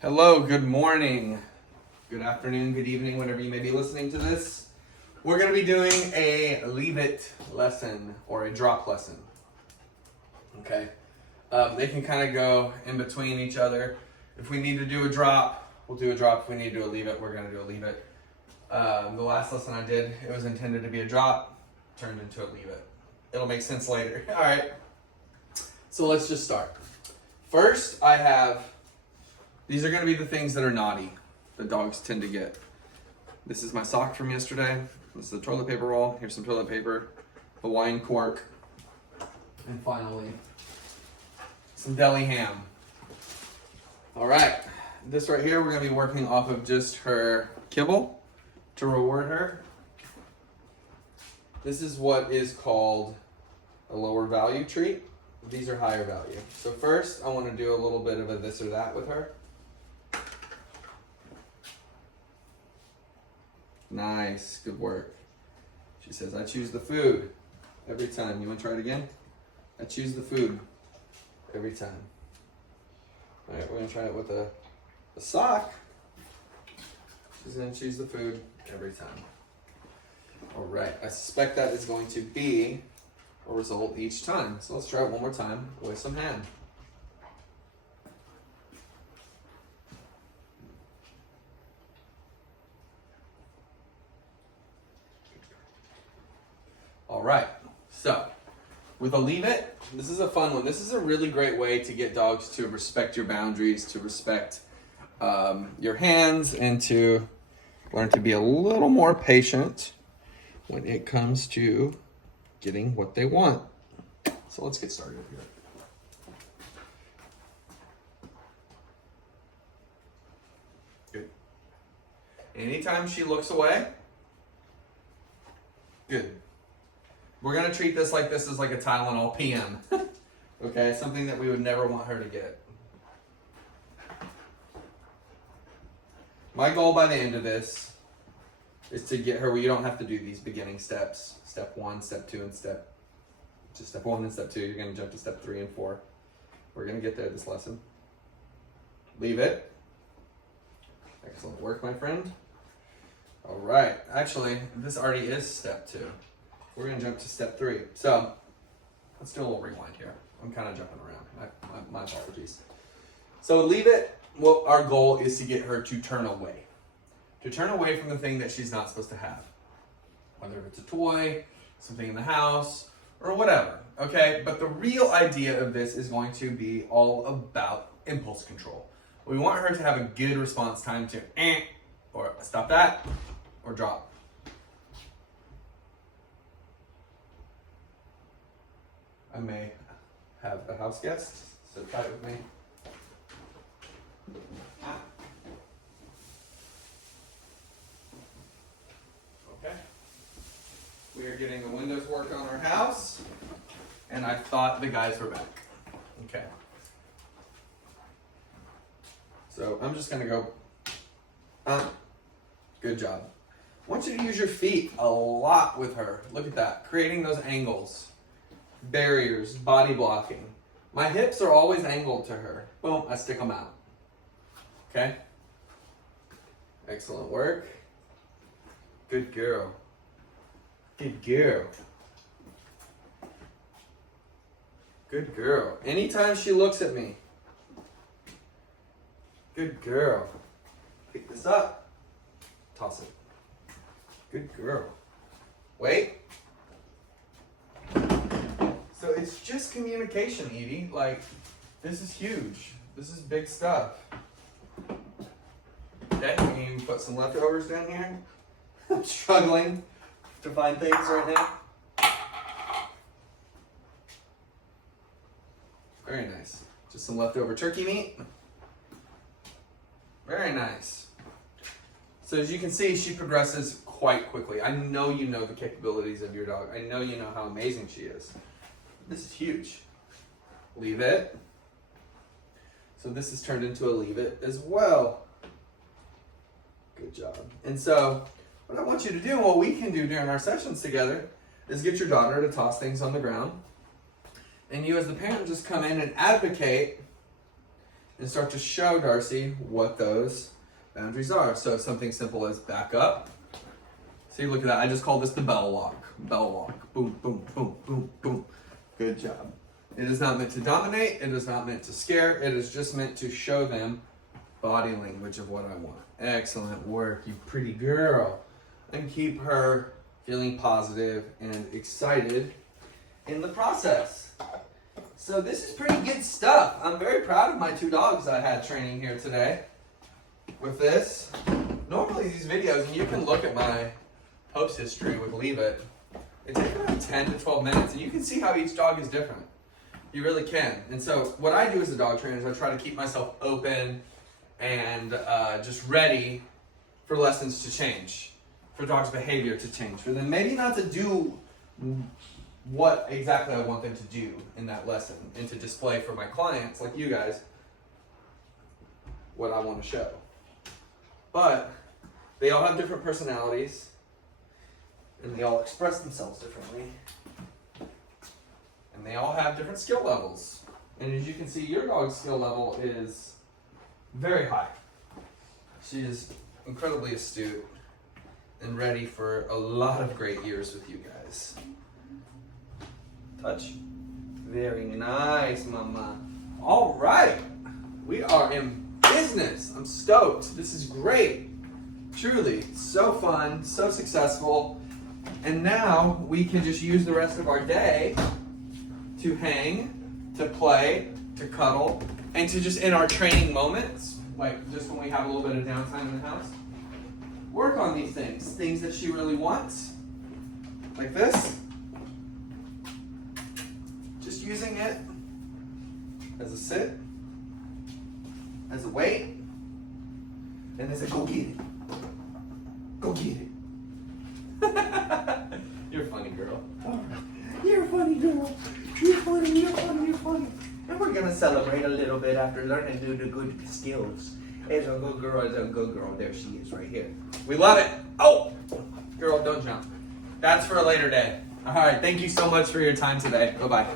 Hello, good morning, good afternoon, good evening, whenever you may be listening to this. We're going to be doing a leave it lesson or a drop lesson. Okay. They can kind of go in between each other. If we need to do a drop, we'll do a drop. If we need to do a leave it, we're going to do a leave it. The last lesson I did, it was intended to be a drop, turned into a leave it. It'll make sense later. All right. So let's just start. First, these are going to be the things that are naughty that dogs tend to get. This is my sock from yesterday. This is the toilet paper roll. Here's some toilet paper, the wine cork, and finally, some deli ham. All right, this right here, we're going to be working off of just her kibble to reward her. This is what is called a lower value treat. These are higher value. So first, I want to do a little bit of a this or that with her. Nice, good work. She says, I choose the food every time. You want to try it again? I choose the food every time. All right, we're going to try it with a sock. She's going to choose the food every time. All right, I suspect that is going to be a result each time. So let's try it one more time with some ham. All right, so with a leave it, this is a fun one. This is a really great way to get dogs to respect your boundaries, to respect your hands, and to learn to be a little more patient when it comes to getting what they want. So let's get started here. Good. Anytime she looks away, good. We're going to treat this like this is like a Tylenol PM. Okay, something that we would never want her to get. My goal by the end of this is to get her where you don't have to do these beginning steps. Step 1, step 2, and step 1 and step 2. You're going to jump to step 3 and 4. We're going to get there this lesson. Leave it. Excellent work, my friend. All right. Actually, this already is step 2. We're going to jump to step 3. So let's do a little rewind here. I'm kind of jumping around. My apologies. So leave it. Well, our goal is to get her to turn away. To turn away from the thing that she's not supposed to have. Whether it's a toy, something in the house, or whatever. Okay? But the real idea of this is going to be all about impulse control. We want her to have a good response time to or stop that, or drop. I may have a house guest, so tight with me. Okay. We are getting the windows work on our house, and I thought the guys were back. Okay. So I'm just gonna go, good job. I want you to use your feet a lot with her. Look at that, creating those angles. Barriers, body blocking. My hips are always angled to her. Boom, I stick them out. Okay? Excellent work. Good girl. Good girl. Good girl. Anytime she looks at me. Good girl. Pick this up. Toss it. Good girl. Wait. So it's just communication, Edie. Like, this is huge. This is big stuff. Okay, we can put some leftovers down here. I'm struggling to find things right now. Very nice. Just some leftover turkey meat. Very nice. So as you can see, she progresses quite quickly. I know you know the capabilities of your dog. I know you know how amazing she is. This is huge. Leave it. So this is turned into a leave it as well. Good job. And so what I want you to do, and what we can do during our sessions together, is get your daughter to toss things on the ground. And you as the parent just come in and advocate and start to show Darcy what those boundaries are. So something simple as back up. See, look at that. I just call this the bell walk. Bell walk. Boom, boom, boom, boom, boom. Good job. It is not meant to dominate. It is not meant to scare. It is just meant to show them body language of what I want. Excellent work, you pretty girl. And keep her feeling positive and excited in the process. So this is pretty good stuff. I'm very proud of my 2 dogs I had training here today with this. Normally these videos, and you can look at my post history with Leave It, it takes about 10 to 12 minutes, and you can see how each dog is different. You really can. And so what I do as a dog trainer is I try to keep myself open and just ready for lessons to change, for dogs' behavior to change, for them maybe not to do what exactly I want them to do in that lesson, and to display for my clients, like you guys, what I want to show. But they all have different personalities, and they all express themselves differently, and they all have different skill levels. And as you can see, your dog's skill level is very high. She is incredibly astute and ready for a lot of great years with you guys. Touch. Very nice, mama. All right. We are in business. I'm stoked. This is great. Truly, so fun, so successful. And now we can just use the rest of our day to hang, to play, to cuddle, and to just in our training moments, like just when we have a little bit of downtime in the house, work on these things that she really wants, like this. Just using it as a sit, as a wait, and as a go get it. Go get it. You're a funny girl. You're a funny girl. You're funny, you're funny, you're funny. And we're gonna celebrate a little bit after learning to do the good skills. It's a good girl, it's a good girl. There she is right here. We love it. Oh, girl, don't jump. That's for a later day. All right, thank you so much for your time today. Bye-bye.